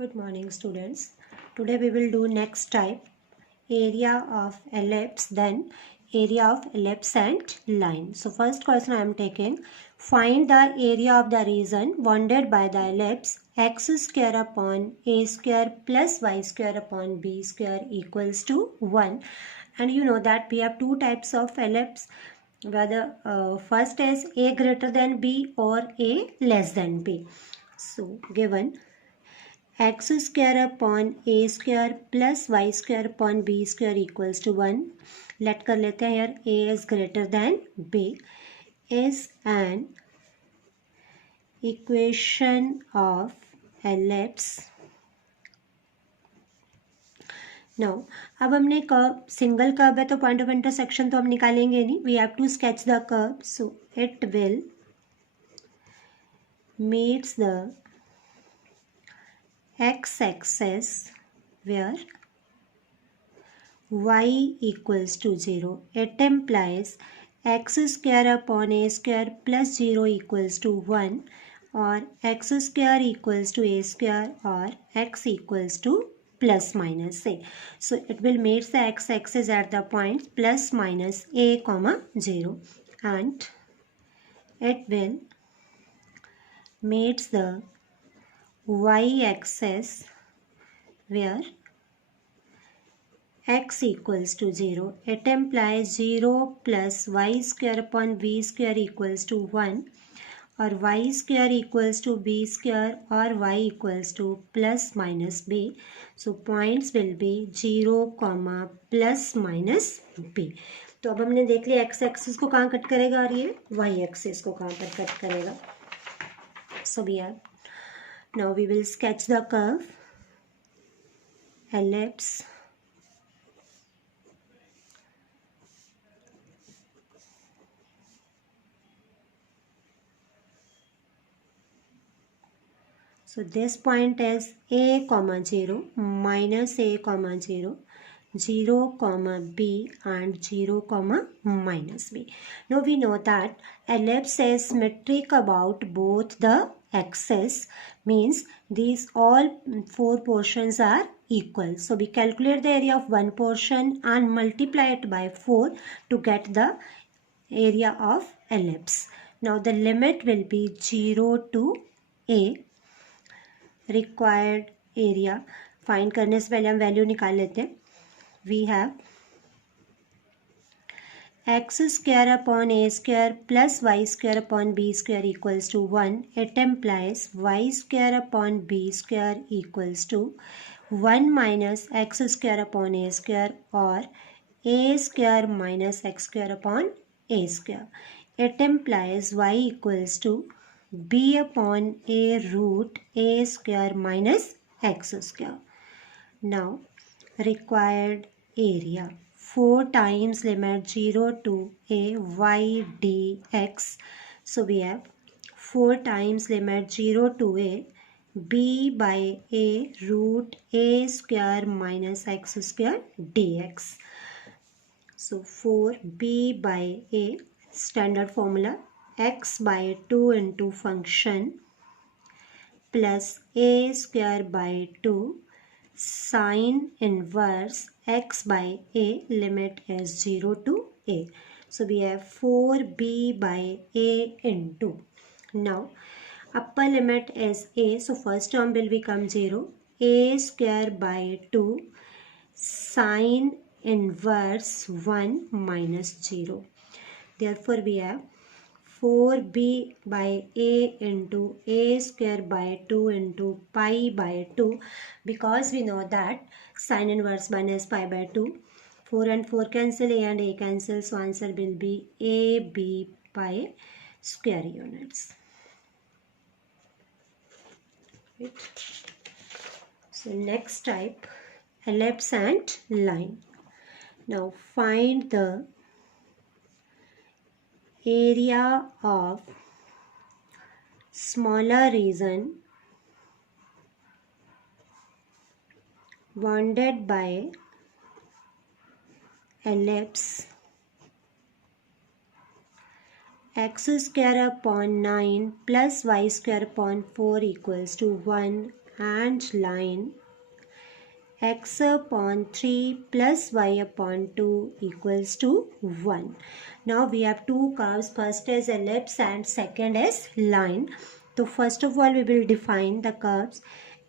Good morning, students. Today we will do next type, area of ellipse, then area of ellipse and line. So first question I am taking, find the area of the region bounded by the ellipse x square upon a square plus y square upon b square equals to 1. And you know that we have two types of ellipse, whether first is a greater than b or a less than b. So given x square upon a square plus y square upon b square equals to 1. Late कर लेते हैं यार, a is greater than b is an equation of ellipse. Now अब हमने curve, single curve है तो point of intersection तो हम निकालेंगे नहीं, we have to sketch the curve. So it will meets the x-axis where y equals to 0. It implies x square upon a square plus 0 equals to 1 or x square equals to a square or x equals to plus minus a. So it will meet the x-axis at the points plus minus a comma 0 and it will meets the y-axis where x equals to 0. It implies 0 plus y square upon b square equals to 1 or y square equals to b square or y equals to plus minus b. So points will be 0, plus minus b. तो अब हमने देख लिया x axis को कहाँ cut करेगा और ये y एक्सिस को कहाँ पर कट करेगा. So we have, now we will sketch the curve ellipse so this point is a comma 0 minus a comma 0 0 comma b and 0 comma minus b. Now we know that ellipse is symmetric about both the axes, means these all four portions are equal. So we calculate the area of one portion and multiply it by 4 to get the area of ellipse. Now the limit will be 0 to a. Required area find करने से पहले हम value निकाल लेते हैं. We have x square upon a square plus y square upon b square equals to 1. It implies y square upon b square equals to 1 minus x square upon a square और a square minus x square upon a square. It implies y equals to b upon a root a square minus x square. Now required area 4 times limit 0 to a y dx. So we have 4 times limit 0 to a b by a root a square minus x square dx. So 4b by a, standard formula, x by 2 into function plus a square by 2 sine inverse x by a, limit is 0 to a. So we have 4b by a into, now upper limit is a, so first term will become 0, a square by 2 sine inverse 1 minus 0. Therefore we have 4b by a into a square by 2 into pi by 2, because we know that sine inverse 1 is pi by 2. 4 and 4 cancel, a and a cancel, so answer will be ab pi square units. Right. So next type, ellipse and line. Now find the area of smaller region bounded by ellipse x square upon 9 plus y square upon 4 equals to 1 and line x upon 3 plus y upon 2 equals to 1. Now we have two curves, first is ellipse and second is line. So first of all we will define the curves.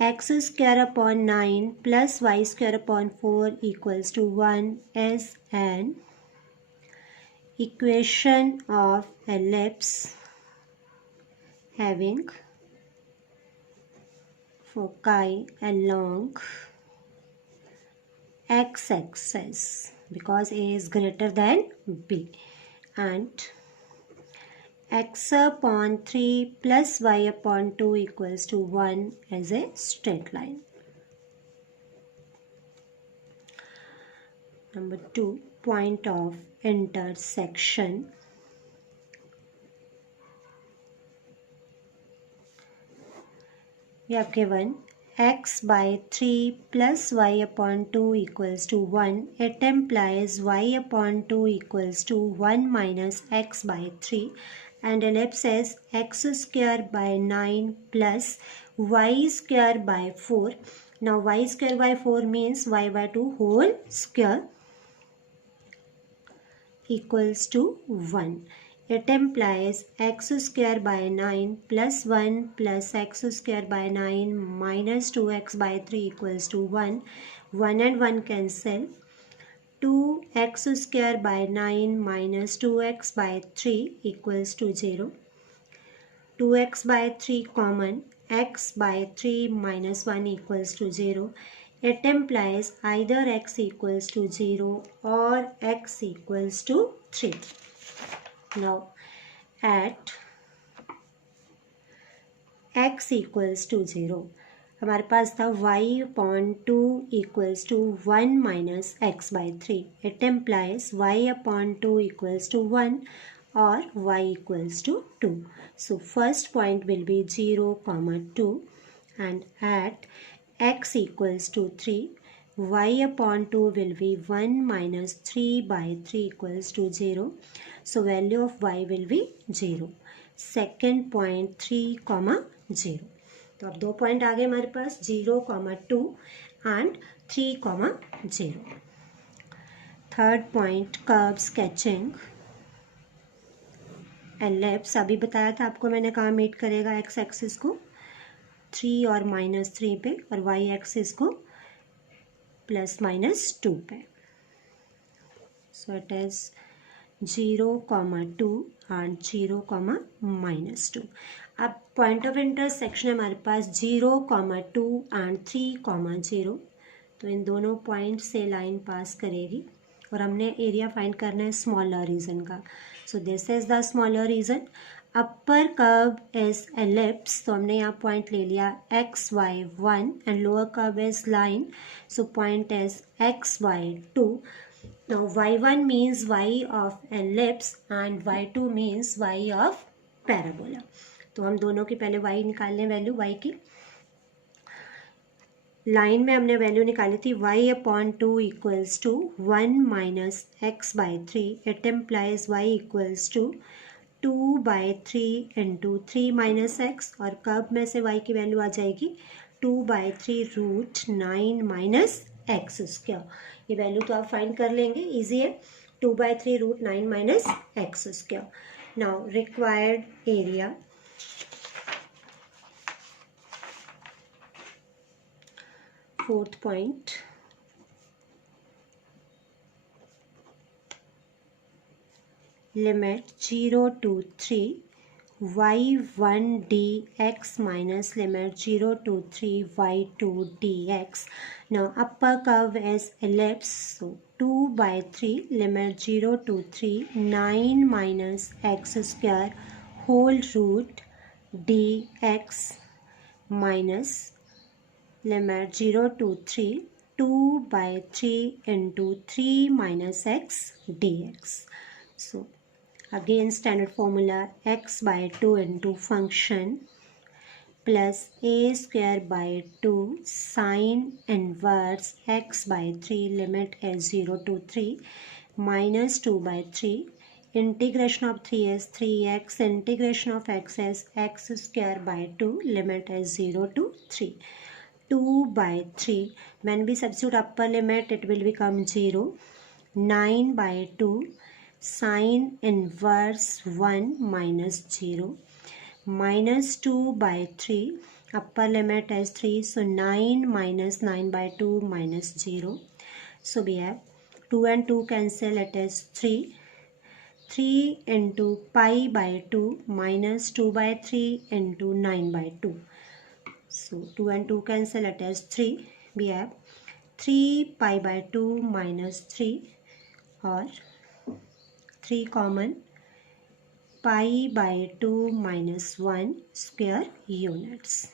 X square upon 9 plus y square upon 4 equals to 1 is an equation of ellipse having foci along x-axis because A is greater than B, and x upon 3 plus y upon 2 equals to 1 as a straight line. Number 2, point of intersection. We have given x by 3 plus y upon 2 equals to 1. It implies y upon 2 equals to 1 minus x by 3, and ellipse is x square by 9 plus y square by 4. Now y square by 4 means y by 2 whole square equals to 1. It implies x square by 9 plus 1 plus x square by 9 minus 2x by 3 equals to 1. 1 and 1 cancel. 2x square by 9 minus 2x by 3 equals to 0. 2x by 3 common. X by 3 minus 1 equals to 0. It implies either x equals to 0 or x equals to 3. Now at x equals to 0 हमारे पास था y upon 2 equals to 1 minus x by 3. It implies y upon 2 equals to 1 or y equals to 2. So first point will be 0, 2, and at x equals to 3, y upon 2 will be 1 minus 3 by 3 equals to 0. So value of y will be 0. Second point 3, 0. तो अब 2 point आ गए हमारे पास 0, 2 and 3, 0. Third point curve sketching. Ellipse अभी बताया था आपको मैंने कहाँ मीट करेगा एक्स एक्सिस को 3 और -3 पे और वाई एक्सिस को +-2 पे. So it is 0, 2 and 0, -2. अब पॉइंट ऑफ इंटरसेक्शन हमारे पास 0, 2 एंड 3, 0. तो इन दोनों पॉइंट से लाइन पास करेगी और हमने एरिया फाइंड करना है स्मॉलर रीजन का. So this is the smaller region. Upper curve is ellipse, तो हमने यहाँ पॉइंट ले लिया XY1 and lower curve is line. So point is XY2. Now y1 means y of ellipse and y2 means y of parabola. तो हम दोनों की पहले y निकाल लें वैल्यू y की. लाइन में हमने वैल्यू निकाली थी y upon 2 equals to 1 minus x by 3. It implies y equals to 2 by 3 into 3 minus x और कर्व में से y की वैल्यू आ जाएगी 2 by 3 root 9 minus x square. ये वैल्यू तो आप फाइंड कर लेंगे, इजी है. 2 by 3 root 9 minus x square. Now required area. Fourth point. Limit 0 to 3 y1 dx minus limit 0 to 3 y2 dx. Now upper curve is ellipse, so 2 by 3 limit 0 to 3 9 minus x square whole root dx minus limit 0 to 3 2 by 3 into 3 minus x dx. So again standard formula x by 2 into function plus a square by 2 sine inverse x by 3 limit is 0 to 3 minus 2 by 3 integration of 3 is 3x integration of x is x square by 2 limit is 0 to 3. 2 by 3. When we substitute upper limit, it will become 0. 9 by 2 sine inverse 1 minus 0. Minus 2 by 3. Upper limit is 3. So 9 minus 9 by 2 minus 0. So we have 2 and 2 cancel, it is 3. 3 into pi by 2 minus 2 by 3 into 9 by 2. So 2 and 2 cancel, it is 3. We have 3 pi by 2 minus 3 or 3 common, pi by 2 minus 1 square units.